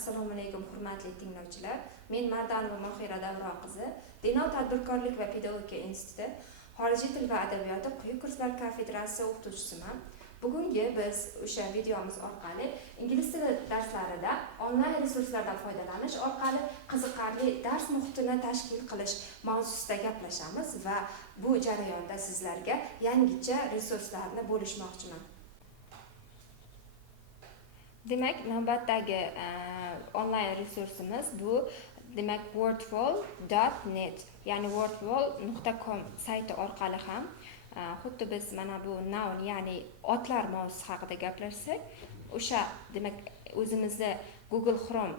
Assalomu alaykum hurmatli tinglovchilar. Men Mardanova Mohira Davron qizi, Denov tadbirkorlik va pedagogika instituti xorijiy til va adabiyoti quyi kurslar kafedrasi o'qituvchisiman. Bugungi biz o'sha videomiz orqali ingliz tili darslarida onlayn resurslardan foydalanish orqali qiziqarli dars muhitini tashkil qilish mavzusida gaplashamiz va bu jarayonda sizlarga yangicha resurslarni bo'lishmoqchiman. Demak, navbatdagi onlayn resursimiz bu demak wordwall.net, ya'ni wordwall.com sayti orqali ham xuddi biz mana bu noun, ya'ni otlar mavzusi haqida gaplashsak, o'sha demak o'zimizda Google Chrome,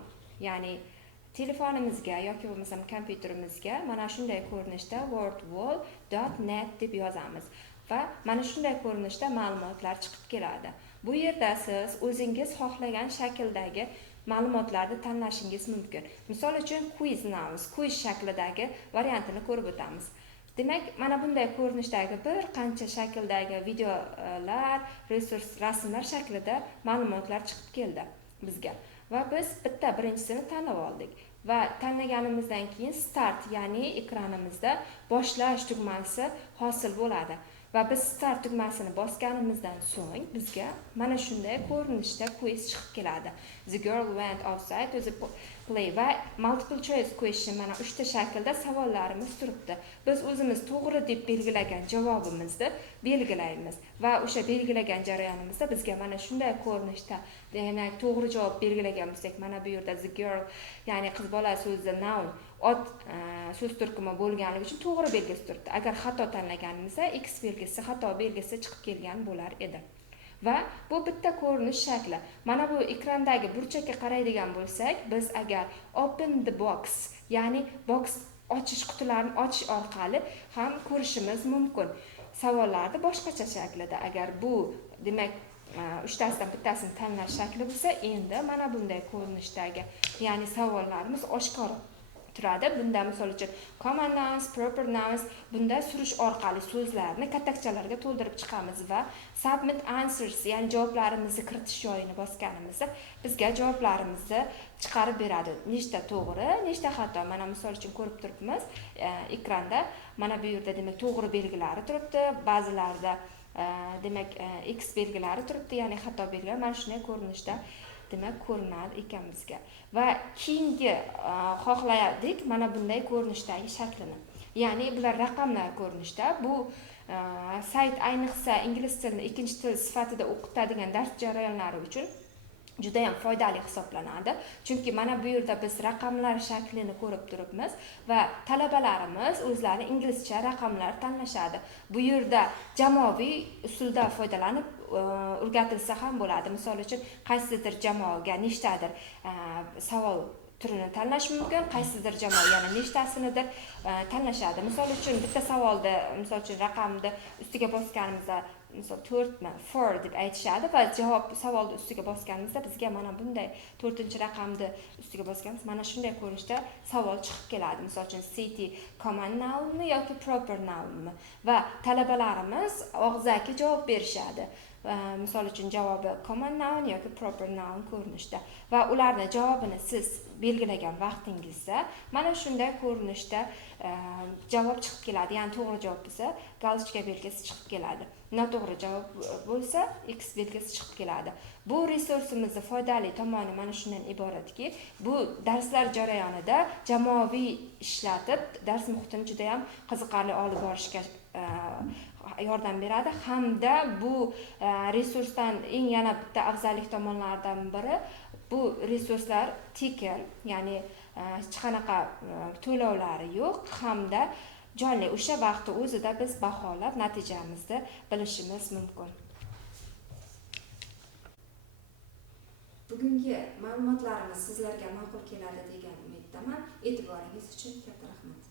ya'ni telefonimizga yoki bo'lmasam kompyuterimizga mana shunday ko'rinishda wordwall.net deb yozamiz va mana shunday ko'rinishda ma'lumotlar chiqib keladi. Bu yerda siz o'zingiz xohlagan shakldagi ma'lumotlarni tanlashingiz mumkin. Misol uchun quiz shaklidagi variantini ko'rib o'tamiz. Demak, mana bunday ko'rinishdagi bir qancha shakldagi videolar, resurs, rasmlar shaklida ma'lumotlar chiqib keldi bizga. Va biz birinchisini tanlab oldik. Va tanlaganimizdan keyin start, ya'ni ekranimizda boshlash tugmasi hosil bo'ladi. Va biz start tugmasini bosganimizdan so'ng bizga mana shunday ko'rinishda quiz chiqib keladi. The girl went outside to the play va multiple choice question, mana 3 ta shaklda savollarimiz turibdi. Biz o'zimiz to'g'ri deb belgilagan javobimizni belgilaymiz va o'sha belgilagan jarayonimizda bizga mana shunday ko'rinishda, demak to'g'ri javob belgilagan bo'lsak, mana bu yerda the girl, ya'ni qiz bola so'zi noun, ot so'z turkumi bo'lganligi uchun to'g'ri belgisi turibdi. Agar xato tanlaganimizda x belgisi, xato belgisi chiqib kelgan bo'lar edi. Va bu bitta ko'rinish shakli. Mana bu ekrandagi burchakka qaraydigan bo'lsak, biz agar open the box, ya'ni box ochish, qutilarni ochish orqali ham ko'rishimiz mumkin. Savollarni boshqacha shaklida. Agar bu demak 3 tasidan bittasini tanlash shakli bo'lsa, endi mana bunday ko'rinishdagi, ya'ni savollarimiz oshkor turadi. Bunda misol uchun common nouns, proper nouns, bunda surish orqali so'zlarni katakchalarga to'ldirib chiqamiz va submit answers, ya'ni javoblarimizni kiritish joyini bosganimizda bizga javoblarimizni chiqarib beradi. Nechta to'g'ri, nechta xato. Mana misol uchun ko'rib turibmiz ekranda. Mana bu yerda demak to'g'ri belgilari turibdi, ba'zilarida demak x belgilari turibdi, ya'ni xato belgilari. Mana shunday ko'rinishda demak ko'rinadi ekan bizga. Va keyingi xohladik mana bunday ko'rinishdagi shaklini. Ya'ni bular raqamlar ko'rinishda. Bu sayt ayniqsa ingliz tilini ikkinchi til sifatida o'qitadigan dars jarayonlari uchun juda ham foydali hisoblanadi. Chunki mana bu yerda biz raqamlar shaklini ko'rib turibmiz va talabalarimiz o'zlari inglizcha raqamlar tanlashadi. Bu yerda jamoaviy usulda foydalanib o'rgatilsa ham bo'ladi. Misol uchun qaysidir jamoaga nechtadir savol turini tanlash mumkin, qaysidir jamoa yana nechtasinidir tanlashadi. Misol uchun bitta savolda, misol uchun raqamni ustiga bosganimizda misol 4 mi 4 deb aytishadi va javob savolni ustiga bosganimizda bizga mana bunday 4-raqamni ustiga bosganimiz mana shunday ko'rinishda savol chiqib keladi. Misol uchun city common nounmi yoki proper nounmi, va talabalarimiz og'zaki javob berishadi. Misol uchun javobi common noun yoki proper noun ko'rinishda va ularning javobini siz belgilagan vaqtingizda mana shunday ko'rinishda javob chiqib keladi. Ya'ni to'g'ri javob bo'lsa galочка belgisi chiqib keladi. Noto'g'ri javob bo'lsa x belgisi chiqib keladi. Bu resursimizning foydali tomoni mana shundan iboratki, bu darslar jarayonida jamoaviy ishlatib dars muhitini juda ham qiziqarli olib borishga yordam beradi hamda bu resursdan eng yana bitta afzallik tomonlaridan biri, bu resurslar tekin, ya'ni hech qanaqa to'lovlari yo'q hamda jonli o'sha vaqtni o'zida biz baholab natijamizni bilishimiz mumkin. Bugungi ma'lumotlarimiz sizlarga ma'qul keladi degan umiddaman. E'tiboringiz uchun katta rahmat.